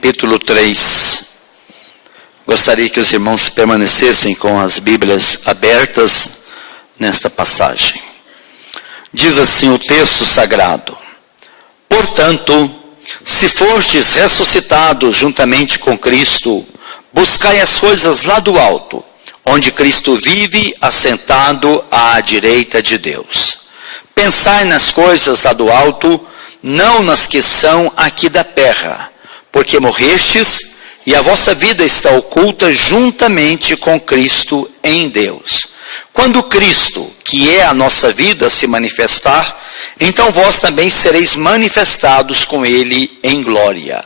capítulo 3. Gostaria que os irmãos permanecessem com as Bíblias abertas nesta passagem. Diz assim o texto sagrado: portanto, se fostes ressuscitados juntamente com Cristo, buscai as coisas lá do alto, onde Cristo vive assentado à direita de Deus. Pensai nas coisas lá do alto, não nas que são aqui da terra, porque morrestes e a vossa vida está oculta juntamente com Cristo em Deus. Quando Cristo, que é a nossa vida, se manifestar, então vós também sereis manifestados com Ele em glória.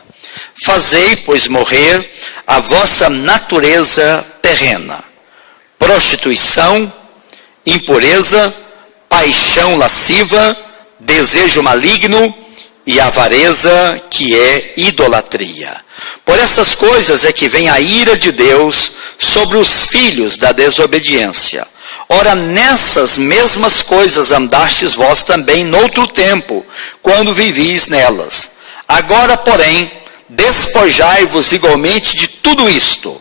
Fazei, pois, morrer a vossa natureza terrena: prostituição, impureza, paixão lasciva, desejo maligno e avareza, que é idolatria. Por estas coisas é que vem a ira de Deus sobre os filhos da desobediência. Ora, nessas mesmas coisas andastes vós também noutro tempo, quando vivis nelas. Agora, porém, despojai-vos igualmente de tudo isto: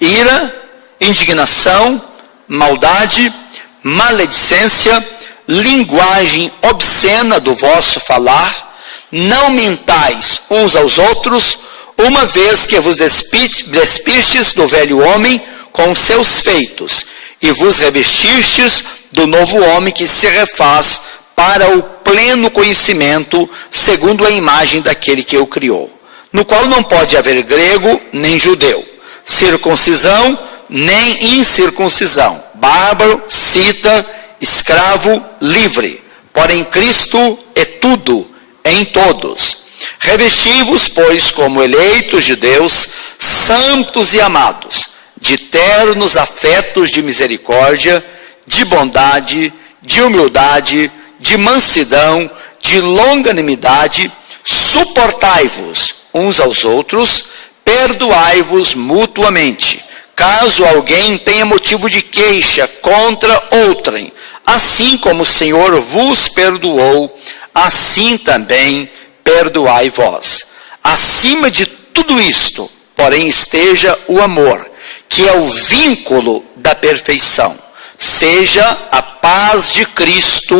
ira, indignação, maldade, maledicência, linguagem obscena do vosso falar. Não mentais uns aos outros, uma vez que vos despistes do velho homem com os seus feitos, e vos revestistes do novo homem que se refaz para o pleno conhecimento, segundo a imagem daquele que o criou, no qual não pode haver grego nem judeu, circuncisão nem incircuncisão, bárbaro, cita, escravo, livre, porém Cristo é tudo em todos. Revesti-vos, pois, como eleitos de Deus, santos e amados, de ternos afetos de misericórdia, de bondade, de humildade, de mansidão, de longanimidade, suportai-vos uns aos outros, perdoai-vos mutuamente, caso alguém tenha motivo de queixa contra outrem. Assim como o Senhor vos perdoou, assim também perdoai vós. Acima de tudo isto, porém, esteja o amor, que é o vínculo da perfeição. Seja a paz de Cristo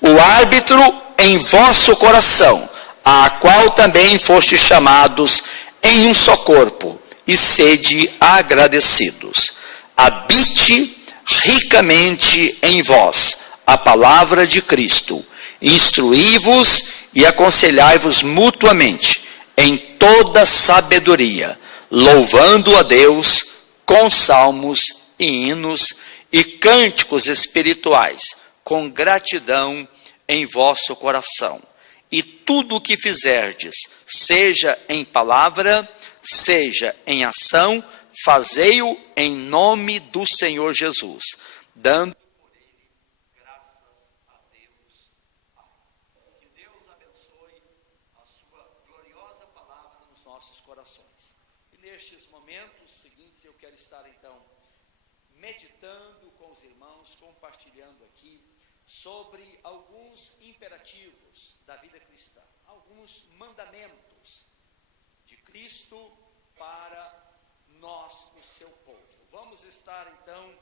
o árbitro em vosso coração, a qual também fostes chamados em um só corpo, e sede agradecidos. Habite ricamente em vós a palavra de Cristo. Instruí-vos e aconselhai-vos mutuamente em toda sabedoria, louvando a Deus com salmos e hinos e cânticos espirituais, com gratidão em vosso coração. E tudo o que fizerdes, seja em palavra, seja em ação, fazei-o em nome do Senhor Jesus, dando por ele graças a Deus. Amém. Que Deus abençoe a sua gloriosa palavra nos nossos corações. E nestes momentos seguintes eu quero estar então meditando com os irmãos, compartilhando aqui sobre alguns imperativos da vida cristã, alguns mandamentos de Cristo para nós, o seu povo. Vamos estar então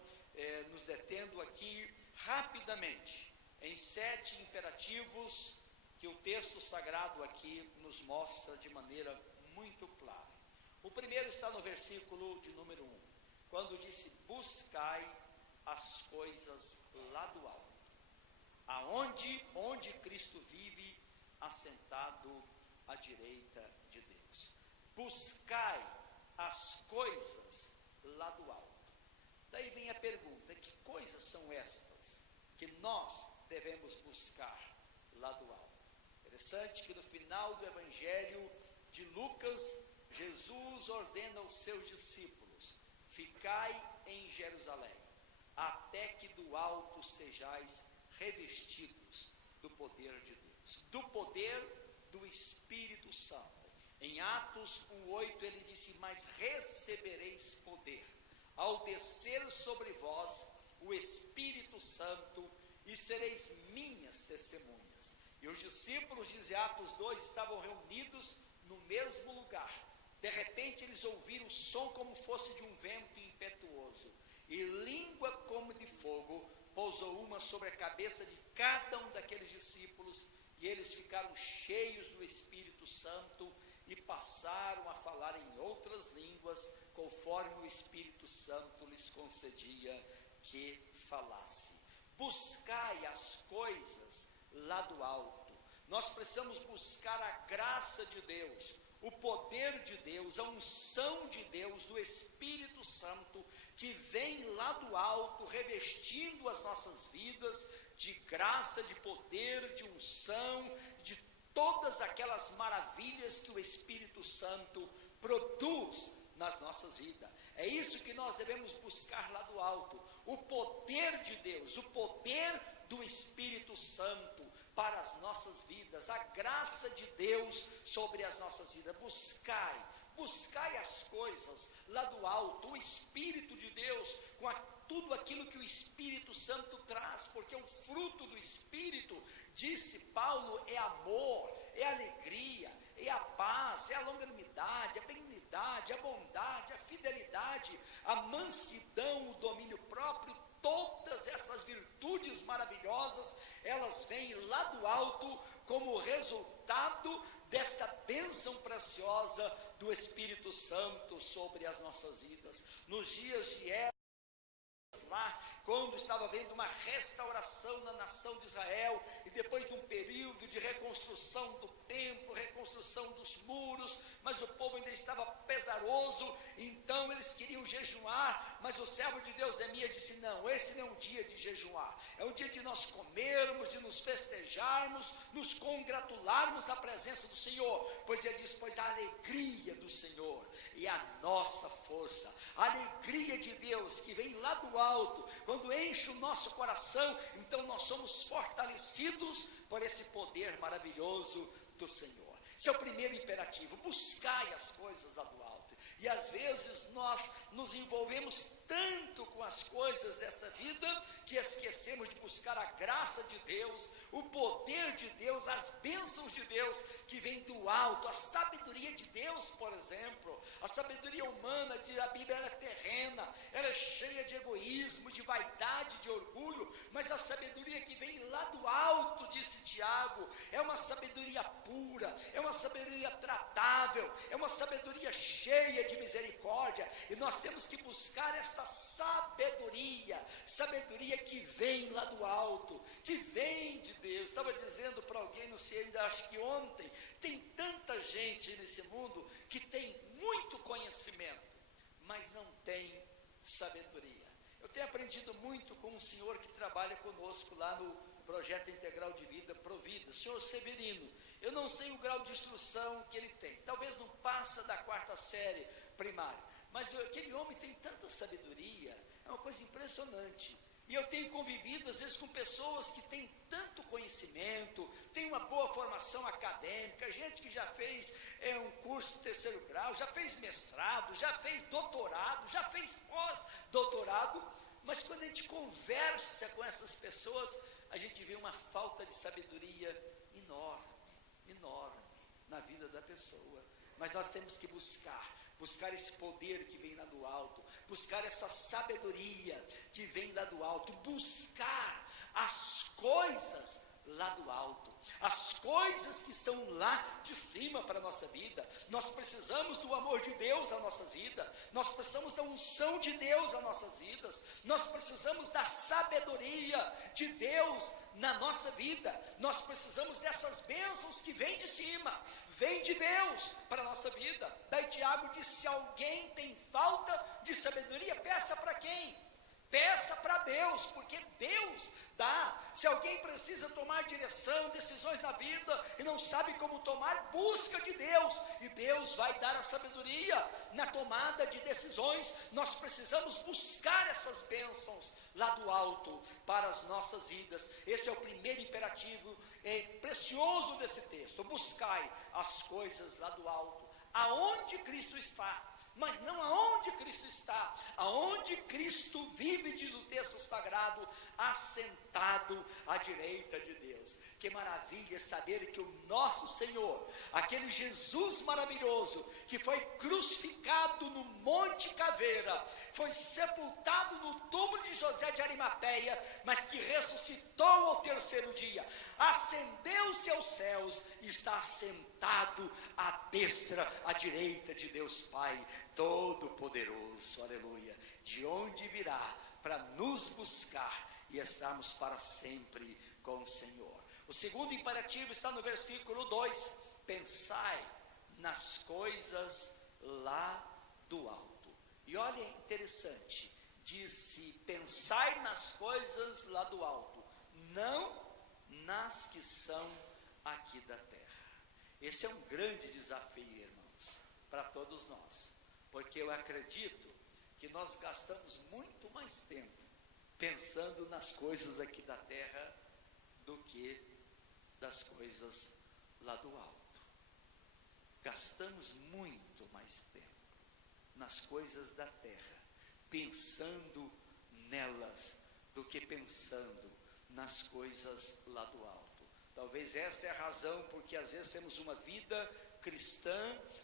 nos detendo aqui rapidamente em 7 imperativos que o texto sagrado aqui nos mostra de maneira muito clara. O primeiro está no versículo de número 1, quando disse: buscai as coisas lá do alto, onde Cristo vive assentado à direita de Deus. Buscai as coisas lá do alto. Daí vem a pergunta: que coisas são estas que nós devemos buscar lá do alto? Interessante que no final do Evangelho de Lucas, Jesus ordena aos seus discípulos: ficai em Jerusalém, até que do alto sejais revestidos do poder de Deus, do poder do Espírito Santo. Em Atos 1:8 ele disse: mas recebereis poder ao descer sobre vós o Espírito Santo, e sereis minhas testemunhas. E os discípulos, diz Atos 2, estavam reunidos no mesmo lugar. De repente eles ouviram o som como fosse de um vento impetuoso, e língua como de fogo pousou uma sobre a cabeça de cada um daqueles discípulos, e eles ficaram cheios do Espírito Santo e passaram a falar em outras línguas, conforme o Espírito Santo lhes concedia que falasse. Buscai as coisas lá do alto. Nós precisamos buscar a graça de Deus, o poder de Deus, a unção de Deus, do Espírito Santo, que vem lá do alto, revestindo as nossas vidas de graça, de poder, de unção, de todas aquelas maravilhas que o Espírito Santo produz nas nossas vidas. É isso que nós devemos buscar lá do alto, o poder de Deus, o poder do Espírito Santo para as nossas vidas, a graça de Deus sobre as nossas vidas. Buscai as coisas lá do alto, o Espírito de Deus, com tudo aquilo que o Espírito Santo traz, porque o fruto do Espírito, disse Paulo, é amor, é alegria, é a paz, é a longanimidade, a benignidade, a bondade, a fidelidade, a mansidão, o domínio próprio. Todas essas virtudes maravilhosas, elas vêm lá do alto como resultado desta bênção preciosa do Espírito Santo sobre as nossas vidas. Nos dias de lá, quando estava havendo uma restauração na nação de Israel, e depois de um período de reconstrução do templo, reconstrução dos muros, mas o povo ainda estava pesaroso, então eles queriam jejuar, mas o servo de Deus Neemias disse: não, esse não é um dia de jejuar, é um dia de nós comermos, de nos festejarmos, nos congratularmos na presença do Senhor, pois ele diz: pois a alegria do Senhor é a nossa força, a alegria de Deus que vem lá do alto, quando enche o nosso coração, então nós somos fortalecidos por esse poder maravilhoso do Senhor. Esse é o primeiro imperativo: buscai as coisas lá do alto. E às vezes nós nos envolvemos tanto com as coisas desta vida, que esquecemos de buscar a graça de Deus, o poder de Deus, as bênçãos de Deus, que vem do alto, a sabedoria de Deus, por exemplo. A sabedoria humana, diz a Bíblia, ela é terrena, ela é cheia de egoísmo, de vaidade, de orgulho, mas a sabedoria que vem lá do alto, disse Tiago, é uma sabedoria pura, é uma sabedoria tratável, é uma sabedoria cheia de misericórdia, e nós temos que buscar esta sabedoria que vem lá do alto, que vem de Deus. Estava dizendo para alguém, não sei, ainda acho que ontem, tem tanta gente nesse mundo que tem muito conhecimento, mas não tem sabedoria. Eu tenho aprendido muito com um senhor que trabalha conosco lá no Projeto Integral de Vida, Provida, o senhor Severino. Eu não sei o grau de instrução que ele tem, talvez não passa da 4ª série primária, mas aquele homem tem tanta sabedoria, é uma coisa impressionante. E eu tenho convivido às vezes com pessoas que têm tanto conhecimento, têm uma boa formação acadêmica, gente que já fez um curso de 3º grau, já fez mestrado, já fez doutorado, já fez pós-doutorado, mas quando a gente conversa com essas pessoas, a gente vê uma falta de sabedoria enorme na vida da pessoa. Mas nós temos que buscar esse poder que vem lá do alto, buscar essa sabedoria que vem lá do alto, buscar as coisas lá do alto, as coisas que são lá de cima para a nossa vida. Nós precisamos do amor de Deus na nossa vida, nós precisamos da unção de Deus nas nossas vidas, nós precisamos da sabedoria de Deus na nossa vida, nós precisamos dessas bênçãos que vêm de cima, vem de Deus para a nossa vida. Daí Tiago diz: se alguém tem falta de sabedoria, peça para quem? Peça para Deus, porque Deus dá. Se alguém precisa tomar direção, decisões na vida e não sabe como tomar, busca de Deus, e Deus vai dar a sabedoria na tomada de decisões. Nós precisamos buscar essas bênçãos lá do alto para as nossas vidas. Esse é o primeiro imperativo precioso desse texto: buscai as coisas lá do alto, aonde Cristo está. Mas não aonde Cristo está, aonde Cristo vive, diz o texto sagrado, assentado à direita de Deus. Que maravilha saber que o nosso Senhor, aquele Jesus maravilhoso, que foi crucificado no Monte Caveira, foi sepultado no túmulo de José de Arimateia, mas que ressuscitou ao terceiro dia, ascendeu-se aos céus e está sentado à destra, à direita de Deus Pai Todo-Poderoso, aleluia, de onde virá para nos buscar e estarmos para sempre com o Senhor. O segundo imperativo está no versículo 2: pensai nas coisas lá do alto. E olha, interessante, disse: pensai nas coisas lá do alto, não nas que são aqui da terra. Esse é um grande desafio, irmãos, para todos nós, porque eu acredito que nós gastamos muito mais tempo pensando nas coisas aqui da terra do que das coisas lá do alto. Gastamos muito mais tempo nas coisas da terra, pensando nelas, do que pensando nas coisas lá do alto. Talvez esta é a razão porque às vezes temos uma vida cristã,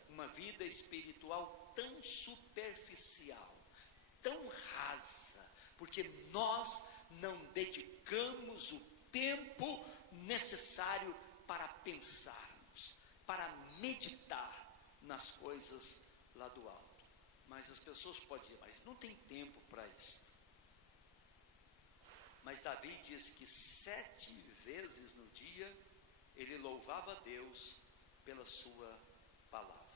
uma vida espiritual tão superficial, tão rasa, porque nós não dedicamos o tempo necessário para pensarmos, para meditar nas coisas lá do alto. Mas as pessoas podem dizer: mas não tem tempo para isso. Mas Davi diz que 7 vezes no dia ele louvava a Deus pela sua palavra.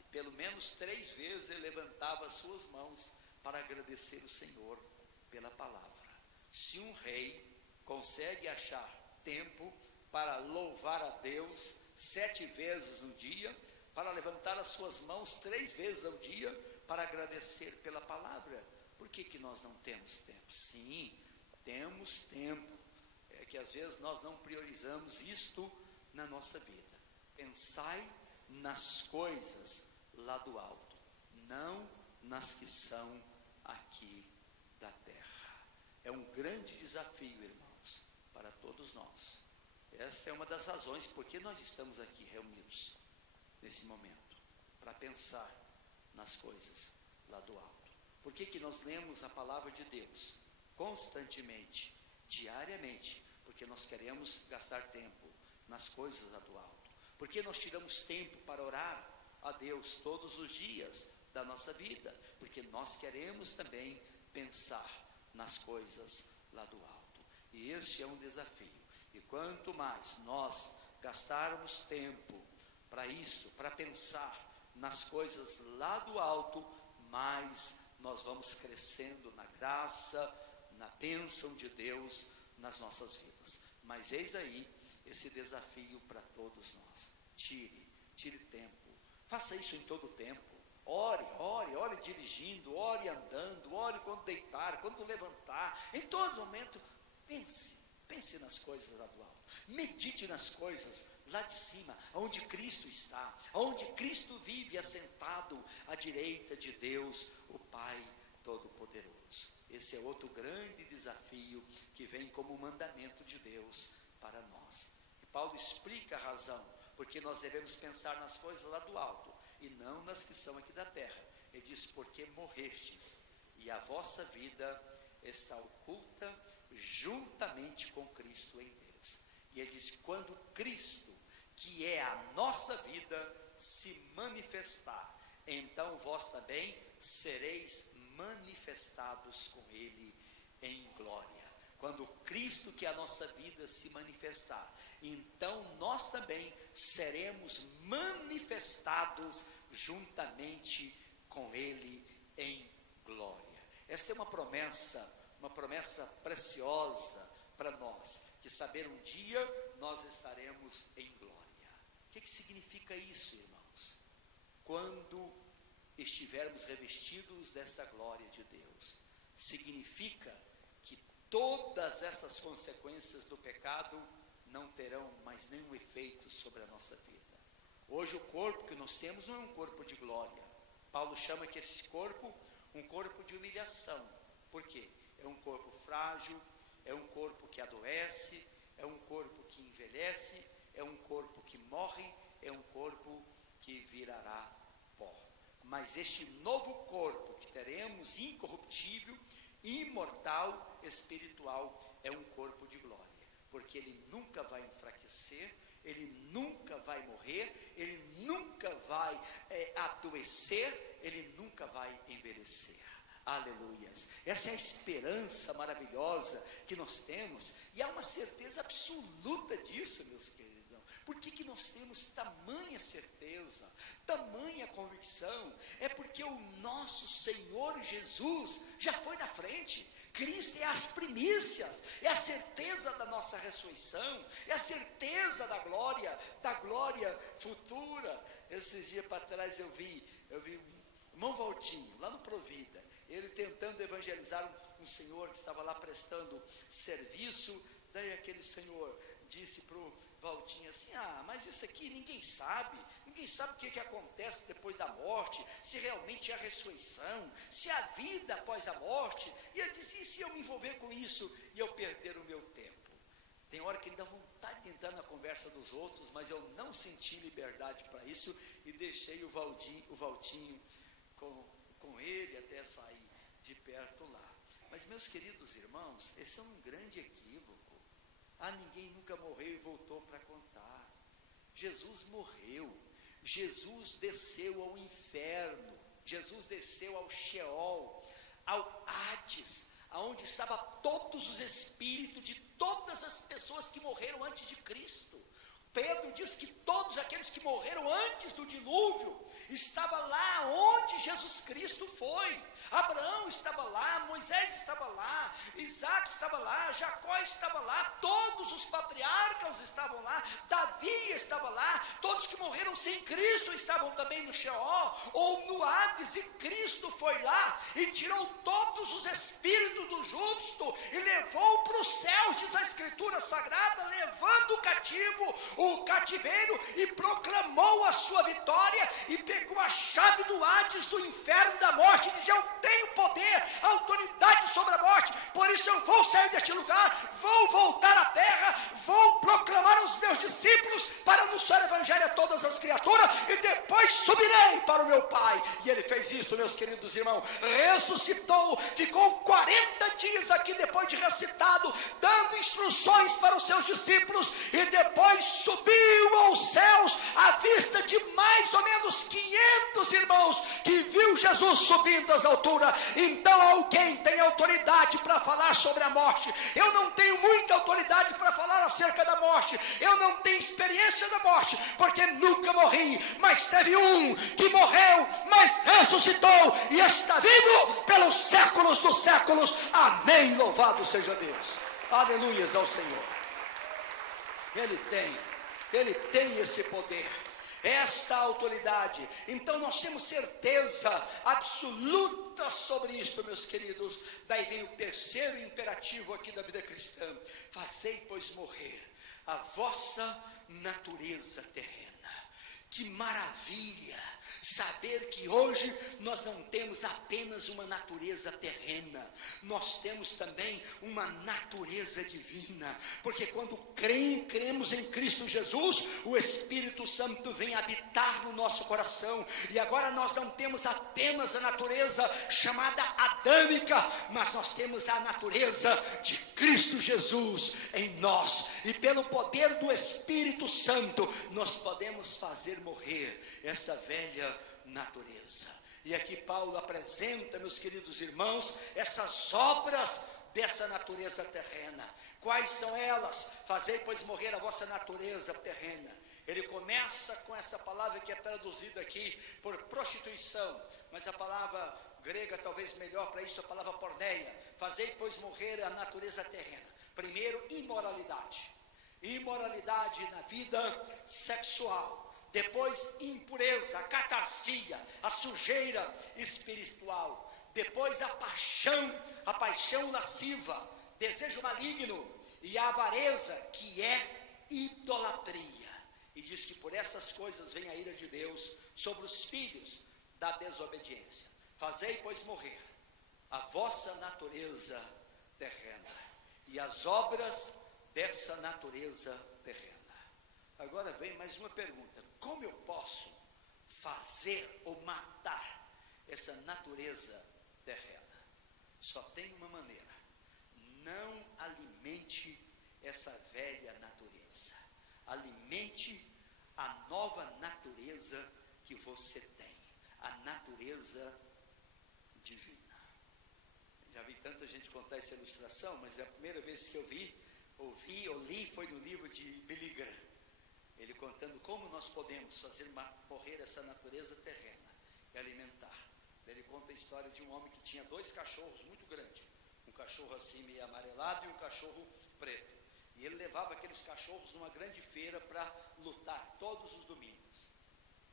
E pelo menos 3 vezes ele levantava as suas mãos para agradecer o Senhor pela palavra. Se um rei consegue achar tempo para louvar a Deus 7 vezes no dia, para levantar as suas mãos 3 vezes ao dia, para agradecer pela palavra, por que nós não temos tempo? Sim, temos tempo, é que às vezes nós não priorizamos isto na nossa vida. Pensai nas coisas lá do alto, não nas que são aqui da terra. É um grande desafio, irmãos, para todos nós. Esta é uma das razões por que nós estamos aqui reunidos nesse momento, para pensar nas coisas lá do alto. Por que nós lemos a palavra de Deus constantemente, diariamente? Porque nós queremos gastar tempo nas coisas lá do alto. Porque nós tiramos tempo para orar a Deus todos os dias da nossa vida, porque nós queremos também pensar nas coisas lá do alto. E este é um desafio. E quanto mais nós gastarmos tempo para isso, para pensar nas coisas lá do alto, mais nós vamos crescendo na graça, na bênção de Deus nas nossas vidas. Mas eis aí esse desafio para todos nós. Tire tempo. Faça isso em todo o tempo. Ore dirigindo, ore andando, ore quando deitar, quando levantar. Em todo momento, pense nas coisas lá do alto. Medite nas coisas lá de cima, onde Cristo está, onde Cristo vive assentado à direita de Deus, o Pai Todo-Poderoso. Esse é outro grande desafio que vem como mandamento de Deus para nós. E Paulo explica a razão, porque nós devemos pensar nas coisas lá do alto, e não nas que são aqui da terra. Ele diz: porque morrestes, e a vossa vida está oculta juntamente com Cristo em Deus. E ele diz: quando Cristo, que é a nossa vida, se manifestar, então vós também sereis manifestados com Ele em glória. Quando Cristo, que é a nossa vida, se manifestar, então nós também seremos manifestados juntamente com Ele em glória. Esta é uma promessa preciosa para nós, que saber um dia nós estaremos em glória. O que significa isso, irmãos? Quando estivermos revestidos desta glória de Deus, significa que todas essas consequências do pecado não terão mais nenhum efeito sobre a nossa vida. Hoje o corpo que nós temos não é um corpo de glória. Paulo chama que esse corpo um corpo de humilhação. Por quê? É um corpo frágil, é um corpo que adoece, é um corpo que envelhece, é um corpo que morre, é um corpo que virará pó. Mas este novo corpo que teremos, incorruptível, imortal, espiritual, é um corpo de glória, porque ele nunca vai enfraquecer, ele nunca vai morrer, ele nunca vai adoecer, ele nunca vai envelhecer. Aleluias. Essa é a esperança maravilhosa que nós temos, e há uma certeza absoluta disso, meus queridos. Por que nós temos tamanha certeza, tamanha convicção? É porque o nosso Senhor Jesus já foi na frente. Cristo é as primícias, é a certeza da nossa ressurreição, é a certeza da glória futura. Esses dias para trás eu vi o irmão Valtinho, lá no Provida, ele tentando evangelizar um senhor que estava lá prestando serviço. Daí aquele senhor disse para o Valtinho assim: mas isso aqui ninguém sabe o que acontece depois da morte, se realmente há ressurreição, se há vida após a morte. E ele disse: e se eu me envolver com isso e eu perder o meu tempo? Tem hora que ele dá vontade de entrar na conversa dos outros, mas eu não senti liberdade para isso, e deixei o Valtinho com ele até sair de perto lá. Mas, meus queridos irmãos, esse é um grande equívoco. Ninguém nunca morreu e voltou para contar. Jesus morreu, Jesus desceu ao inferno, Jesus desceu ao Sheol, ao Hades, aonde estavam todos os espíritos de todas as pessoas que morreram antes de Cristo. Pedro diz que todos aqueles que morreram antes do dilúvio estavam lá onde Jesus Cristo foi. Abraão estava lá, Moisés estava lá, Isaac estava lá, Jacó estava lá, todos os patriarcas estavam lá, Davi estava lá, todos que morreram sem Cristo estavam também no Sheol ou no Hades, e Cristo foi lá e tirou todos os espíritos do justo e levou para os céus, diz a Escritura Sagrada, levando o cativeiro, e proclamou a sua vitória, e pegou a chave do Hades, do inferno, da morte, e disse: eu tenho poder, autoridade sobre a morte, por isso eu vou sair deste lugar, vou voltar à terra, vou proclamar aos meus discípulos para anunciar o evangelho a todas as criaturas, e depois subirei para o meu Pai. E ele fez isso, meus queridos irmãos, ressuscitou, ficou 40 dias aqui depois de ressuscitado, dando instruções para os seus discípulos, e depois subiu aos céus, à vista de mais ou menos 500 irmãos, que viu Jesus subindo às alturas. Então alguém tem autoridade para falar sobre a morte. Eu não tenho muita autoridade para falar acerca da morte, eu não tenho experiência da morte, porque nunca morri, mas teve um que morreu, mas ressuscitou, e está vivo pelos séculos dos séculos. Amém, louvado seja Deus. Aleluias ao Senhor. Ele tem esse poder, esta autoridade. Então nós temos certeza absoluta sobre isto, meus queridos. Daí vem o terceiro imperativo aqui da vida cristã: fazei, pois, morrer a vossa natureza terrena. Que maravilha saber que hoje nós não temos apenas uma natureza terrena, nós temos também uma natureza divina, porque quando cremos em Cristo Jesus, o Espírito Santo vem habitar no nosso coração, e agora nós não temos apenas a natureza chamada adâmica, mas nós temos a natureza de Cristo Jesus em nós, e pelo poder do Espírito Santo, nós podemos fazer morrer esta velha natureza. E aqui Paulo apresenta, meus queridos irmãos, essas obras dessa natureza terrena. Quais são elas? Fazei, pois, morrer a vossa natureza terrena. Ele começa com essa palavra que é traduzida aqui por prostituição, mas a palavra grega talvez melhor para isso, a palavra porneia. Fazei, pois, morrer a natureza terrena. Primeiro, imoralidade na vida sexual. Depois, impureza, a catarsia, a sujeira espiritual. Depois, a paixão lasciva, desejo maligno, e a avareza, que é idolatria. E diz que por essas coisas vem a ira de Deus sobre os filhos da desobediência. Fazei, pois, morrer a vossa natureza terrena, e as obras dessa natureza terrena. Agora vem mais uma pergunta: como eu posso fazer ou matar essa natureza terrena? Só tem uma maneira: não alimente essa velha natureza, alimente a nova natureza que você tem, a natureza divina. Já vi tanta gente contar essa ilustração, mas a primeira vez que eu ouvi ou li foi no livro de Billy Graham, ele contando como nós podemos fazer morrer essa natureza terrena e alimentar. Ele conta a história de um homem que tinha 2 cachorros muito grandes, um cachorro assim meio amarelado e um cachorro preto, e ele levava aqueles cachorros numa grande feira para lutar todos os domingos,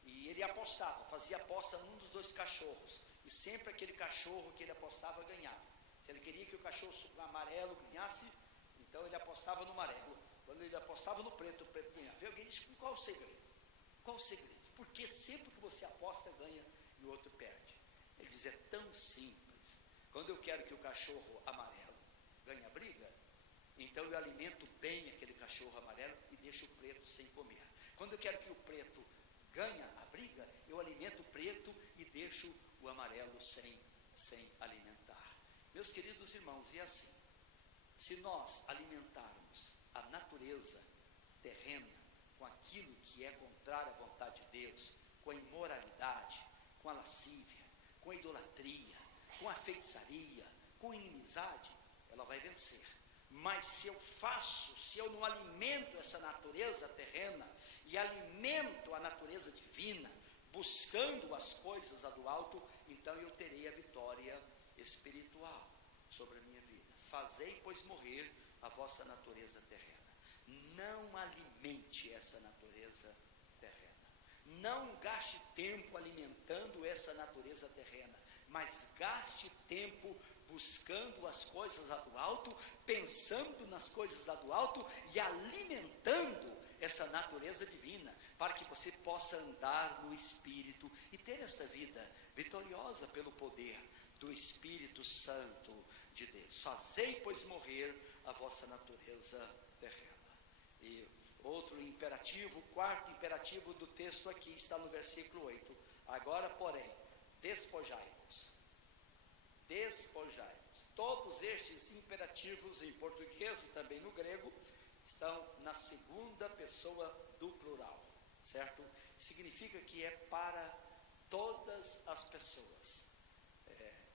e ele apostava, fazia aposta num dos 2 cachorros, e sempre aquele cachorro que ele apostava ganhava. Se ele queria que o cachorro amarelo ganhasse, então ele apostava no amarelo. Quando ele apostava no preto, o preto ganhava. E alguém disse: qual o segredo? Qual o segredo? Porque sempre que você aposta, ganha e o outro perde. Ele diz: é tão simples. Quando eu quero que o cachorro amarelo ganhe a briga, então eu alimento bem aquele cachorro amarelo e deixo o preto sem comer. Quando eu quero que o preto ganhe a briga, eu alimento o preto e deixo o amarelo sem alimentar. Meus queridos irmãos, e assim, se nós alimentarmos a natureza terrena com aquilo que é contrário à vontade de Deus, com a imoralidade, com a lascívia, com a idolatria, com a feitiçaria, com a inimizade, ela vai vencer. Mas se eu não alimento essa natureza terrena e alimento a natureza divina, buscando as coisas lá do alto, então eu terei a vitória espiritual sobre a minha vida. Fazei, pois, morrer a vossa natureza terrena. Não alimente essa natureza terrena. Não gaste tempo alimentando essa natureza terrena, mas gaste tempo buscando as coisas lá do alto, pensando nas coisas lá do alto e alimentando essa natureza divina, para que você possa andar no Espírito e ter esta vida vitoriosa pelo poder do Espírito Santo de Deus. Fazei, pois, morrer a vossa natureza terrena. E outro imperativo, o 4º imperativo do texto aqui está no versículo 8. Agora, porém, despojai-vos. Despojai-vos. Todos estes imperativos em português e também no grego estão na segunda pessoa do plural, certo? Significa que é para todas as pessoas.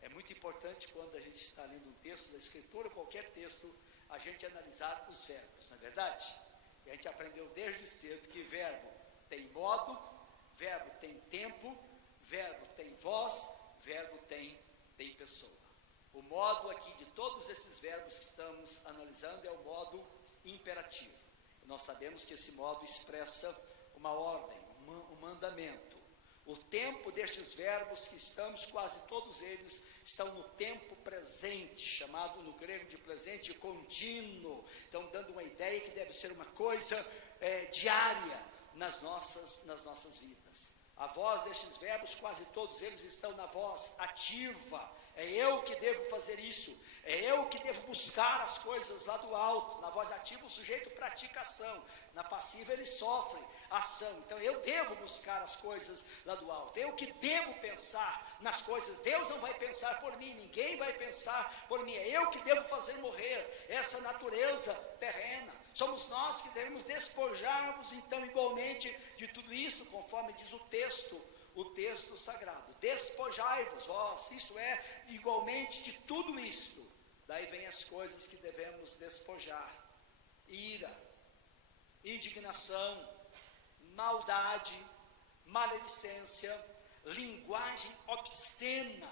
É muito importante quando a gente está lendo um texto da Escritura, qualquer texto, a gente analisar os verbos, não é verdade? E a gente aprendeu desde cedo que verbo tem modo, verbo tem tempo, verbo tem voz, verbo tem pessoa. O modo aqui de todos esses verbos que estamos analisando é o modo imperativo. Nós sabemos que esse modo expressa uma ordem, um mandamento. O tempo destes verbos que estamos, quase todos eles, estão no tempo presente, chamado no grego de presente contínuo. Então, dando uma ideia que deve ser uma coisa diária nas nossas vidas. A voz destes verbos, quase todos eles estão na voz ativa. É eu que devo fazer isso. É eu que devo buscar as coisas lá do alto. Na voz ativa o sujeito pratica ação. Na passiva ele sofre ação. Então eu devo buscar as coisas lá do alto. Eu que devo pensar nas coisas. Deus não vai pensar por mim. Ninguém vai pensar por mim. É eu que devo fazer morrer essa natureza terrena. Somos nós que devemos despojar-nos então igualmente de tudo isso, conforme diz o texto sagrado. Despojai-vos vós, isto é, igualmente de tudo isto. Daí vem as coisas que devemos despojar: ira, indignação, maldade, maledicência, linguagem obscena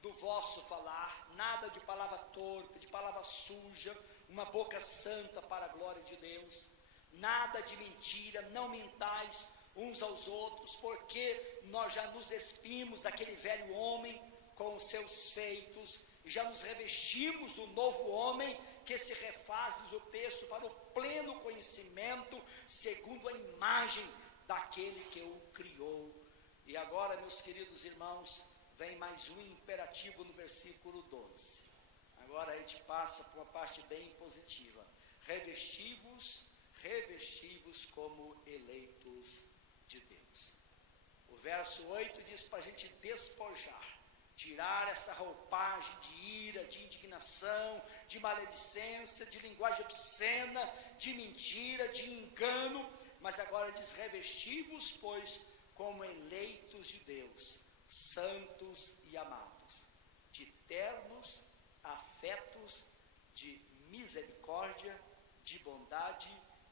do vosso falar, nada de palavra torpe, de palavra suja, uma boca santa para a glória de Deus, nada de mentira, não mentais uns aos outros, porque nós já nos despimos daquele velho homem com os seus feitos, e já nos revestimos do novo homem, que se refaz, diz o texto, para o pleno conhecimento, segundo a imagem daquele que o criou. E agora, meus queridos irmãos, vem mais um imperativo no versículo 12. Agora a gente passa para uma parte bem positiva. revesti-vos como eleitos de Deus. O verso 8 diz para a gente despojar, tirar essa roupagem de ira, de indignação, de maledicência, de linguagem obscena, de mentira, de engano, mas agora diz: revesti-vos, pois, como eleitos de Deus, santos e amados, de ternos afetos, de misericórdia, de bondade,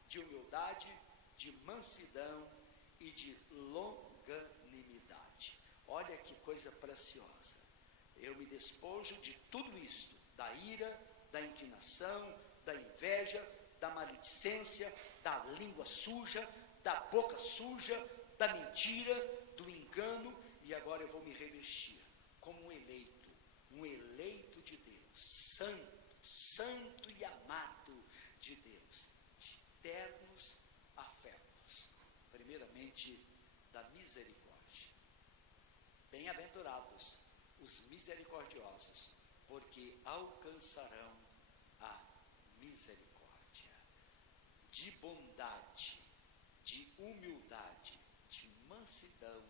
de humildade, de mansidão e de longanimidade. Olha que coisa preciosa. Eu me despojo de tudo isto, da ira, da indignação, da inveja, da maledicência, da língua suja, da boca suja, da mentira, do engano, e agora eu vou me revestir como um eleito de Deus, santo e amado de Deus, de ternos afetos, primeiramente da misericórdia. Bem-aventurados os misericordiosos, porque alcançarão a misericórdia. De bondade, de humildade, de mansidão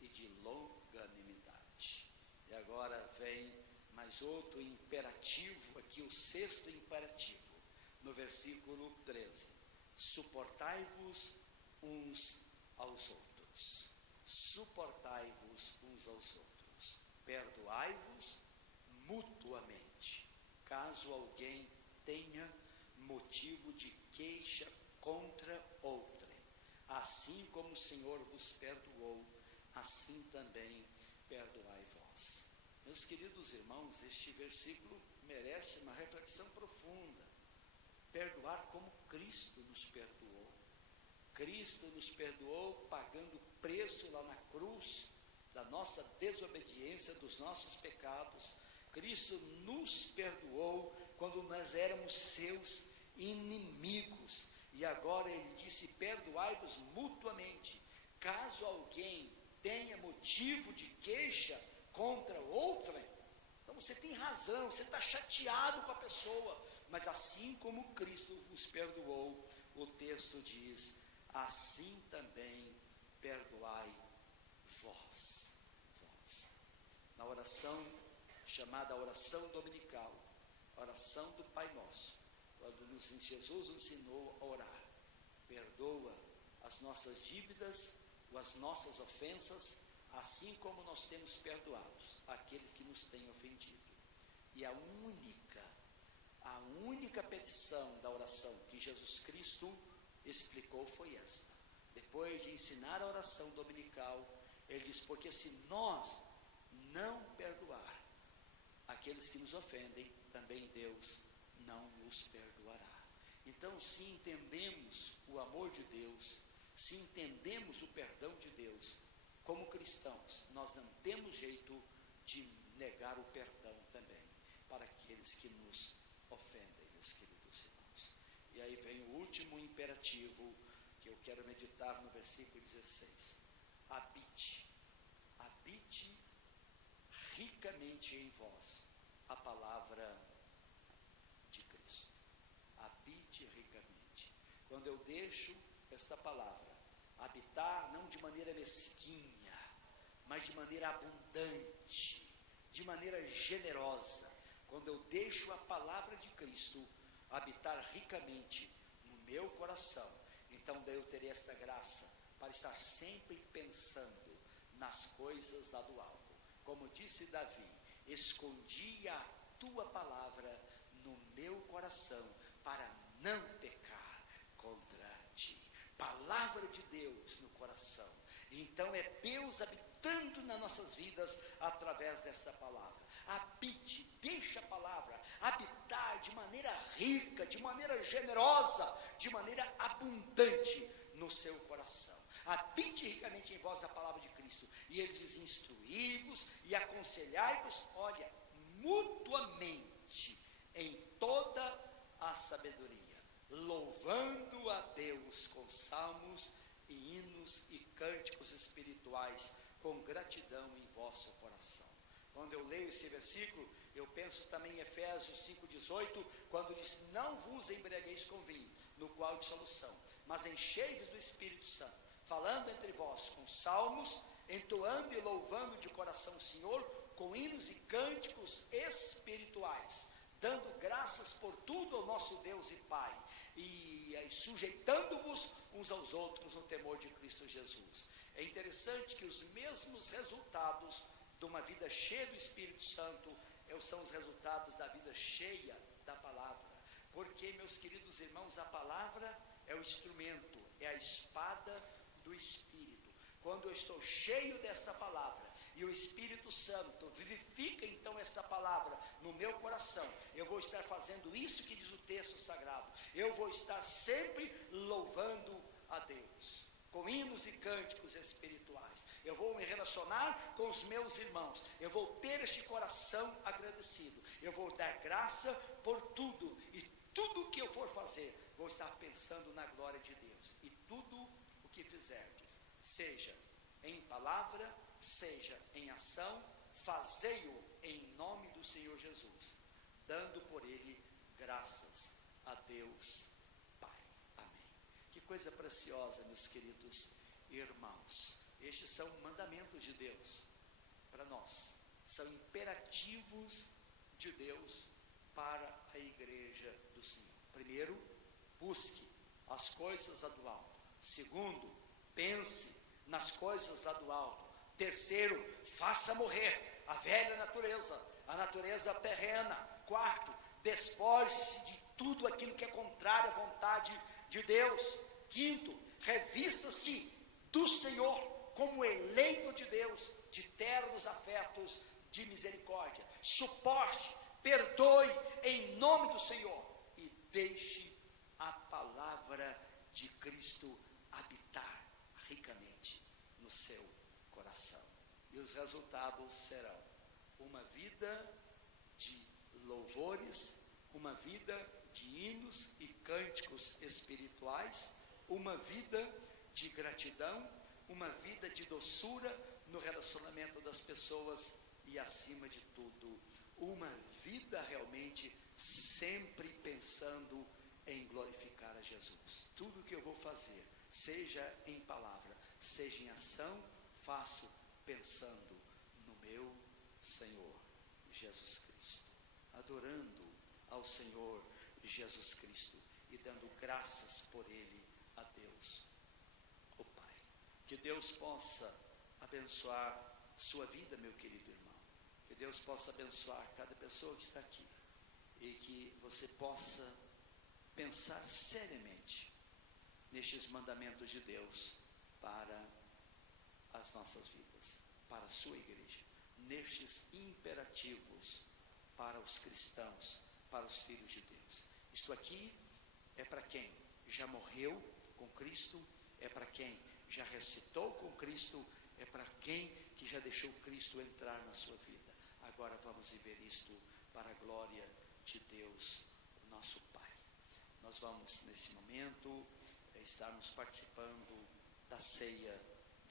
e de longanimidade. E agora vem mais outro imperativo, aqui o sexto imperativo, no versículo 13. Suportai-vos uns aos outros. Suportai-vos uns aos outros. Perdoai-vos mutuamente, caso alguém tenha motivo de queixa contra outrem. Assim como o Senhor vos perdoou, assim também perdoai vós. Meus queridos irmãos, este versículo merece uma reflexão profunda. Perdoar como Cristo nos perdoou. Cristo nos perdoou pagando o preço lá na cruz da nossa desobediência, dos nossos pecados. Cristo nos perdoou quando nós éramos seus inimigos. E agora ele disse: perdoai-vos mutuamente, caso alguém tenha motivo de queixa contra outrem. Então você tem razão, você está chateado com a pessoa, mas assim como Cristo vos perdoou, o texto diz: assim também perdoai vós. Na oração chamada oração dominical, oração do Pai Nosso, quando Jesus nos ensinou a orar: perdoa as nossas dívidas, as nossas ofensas, assim como nós temos perdoados aqueles que nos têm ofendido. E a única petição da oração que Jesus Cristo explicou foi esta. Depois de ensinar a oração dominical, ele diz: porque se nós não perdoar aqueles que nos ofendem, também Deus não nos perdoará. Então, se entendemos o amor de Deus, se entendemos o perdão de Deus, como cristãos, nós não temos jeito de negar o perdão também para aqueles que nos ofendem, meus queridos irmãos. E aí vem o último imperativo que eu quero meditar no versículo 16. Habite ricamente em vós a palavra de Cristo. Habite ricamente. Quando eu deixo esta palavra habitar, não de maneira mesquinha, mas de maneira abundante, de maneira generosa, quando eu deixo a palavra de Cristo habitar ricamente no meu coração, então daí eu terei esta graça para estar sempre pensando nas coisas lá do alto. Como disse Davi: escondi a tua palavra no meu coração para não pecar contra ti. Palavra de Deus no coração. Então é Deus habitando nas nossas vidas através desta palavra. Habite, deixa a palavra habitar de maneira rica, de maneira generosa, de maneira abundante no seu coração. Habite ricamente em vós a palavra de Cristo. E ele diz: instruí-vos e aconselhai-vos, olha, mutuamente, em toda a sabedoria, louvando a Deus com salmos e hinos e cânticos espirituais, com gratidão em vosso coração. Quando eu leio esse versículo, eu penso também em Efésios 5,18, quando diz: não vos embriagueis com vinho, no qual dissolução, mas enchei-vos do Espírito Santo, falando entre vós com salmos, entoando e louvando de coração o Senhor, com hinos e cânticos espirituais, dando graças por tudo ao nosso Deus e Pai, e sujeitando-vos uns aos outros no temor de Cristo Jesus. É interessante que os mesmos resultados de uma vida cheia do Espírito Santo são os resultados da vida cheia da palavra, porque, meus queridos irmãos, a palavra é o instrumento, é a espada do Espírito. Quando eu estou cheio desta palavra e o Espírito Santo vivifica então esta palavra no meu coração, eu vou estar fazendo isso que diz o texto sagrado, eu vou estar sempre louvando a Deus, com hinos e cânticos espirituais. Eu vou me relacionar com os meus irmãos, eu vou ter este coração agradecido, eu vou dar graça por tudo, e tudo que eu for fazer, vou estar pensando na glória de Deus. E tudo o que fizerdes, seja em palavra, seja em ação, fazei-o em nome do Senhor Jesus, dando por ele graças a Deus Pai. Amém. Que coisa preciosa, meus queridos irmãos. Estes são mandamentos de Deus para nós, são imperativos de Deus para a igreja do Senhor. Primeiro, busque as coisas lá do alto. Segundo, pense nas coisas lá do alto. Terceiro, faça morrer a velha natureza, a natureza terrena. Quarto, despoje-se de tudo aquilo que é contrário à vontade de Deus. Quinto, revista-se do Senhor como eleito de Deus, de ternos afetos de misericórdia. Suporte, perdoe em nome do Senhor e deixe a palavra de Cristo habitar ricamente no seu coração. E os resultados serão uma vida de louvores, uma vida de hinos e cânticos espirituais, uma vida de gratidão, uma vida de doçura no relacionamento das pessoas e, acima de tudo, uma vida realmente sempre pensando em glorificar a Jesus. Tudo que eu vou fazer, seja em palavra, seja em ação, faço pensando no meu Senhor Jesus Cristo, adorando ao Senhor Jesus Cristo e dando graças por Ele a Deus, o Pai. Que Deus possa abençoar sua vida, meu querido irmão. Que Deus possa abençoar cada pessoa que está aqui. E que você possa pensar seriamente nestes mandamentos de Deus para as nossas vidas, para a sua igreja. Nestes imperativos para os cristãos, para os filhos de Deus. Isto aqui é para quem já morreu com Cristo, é para quem já ressuscitou com Cristo, é para quem que já deixou Cristo entrar na sua vida. Agora vamos viver isto para a glória de Deus, nosso Pai. Nós vamos nesse momento estarmos participando da ceia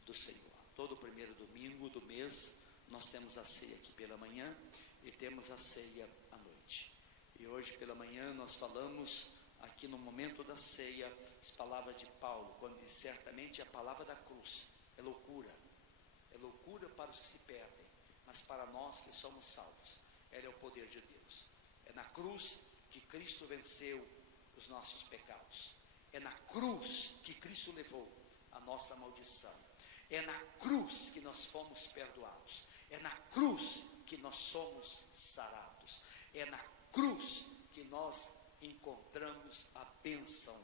do Senhor. Todo primeiro domingo do mês nós temos a ceia aqui pela manhã e temos a ceia à noite. E hoje pela manhã nós falamos aqui no momento da ceia as palavras de Paulo, quando diz: certamente a palavra da cruz é loucura para os que se perdem, mas para nós que somos salvos, ela é o poder de Deus. É na cruz que Cristo venceu os nossos pecados, é na cruz que Cristo levou a nossa maldição, é na cruz que nós fomos perdoados, é na cruz que nós somos sarados, é na cruz que nós encontramos a bênção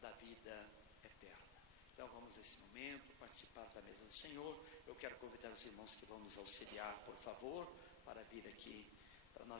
da vida eterna. Então vamos nesse momento participar da mesa do Senhor. Eu quero convidar os irmãos que vão nos auxiliar, por favor, para vir aqui, para nós